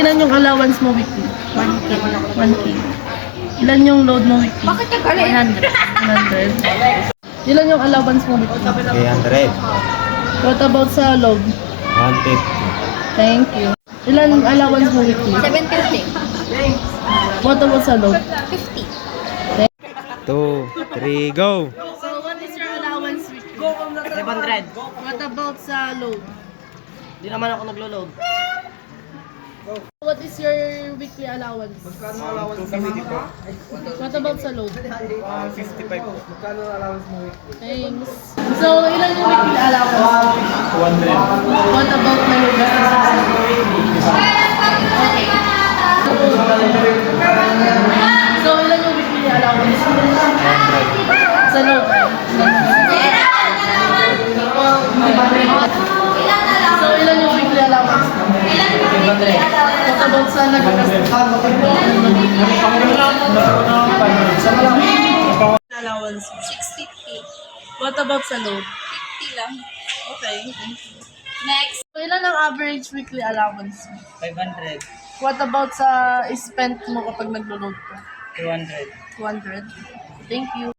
ilan yung allowance mo weekly? 1K. 1K. Ilan yung load mo weekly? Bakit ka galit? 100. Ilan yung allowance mo weekly? 300. What about sa load? 150. Thank you. Ilan yung allowance mo weekly? 750. What about sa load? 50. 2, 3, go! So, what is your allowance weekly? 500. What about sa load? Hindi naman ako naglo-load. What is your weekly allowance? What about sa load? 55 po. Thanks. So, ilan yung weekly allowance? 200. What about my gastusin? Okay. So, ilan yung weekly allowance? Sa load? So, ilan yung weekly allowance? What about sa nagagastos? Allowance. 650. What about sa load? 50 lang. Okay, thank you. Next. So, ilan ang average weekly allowance? 500. What about sa spent mo kapag naglo-load ka? 200. 200. Thank you.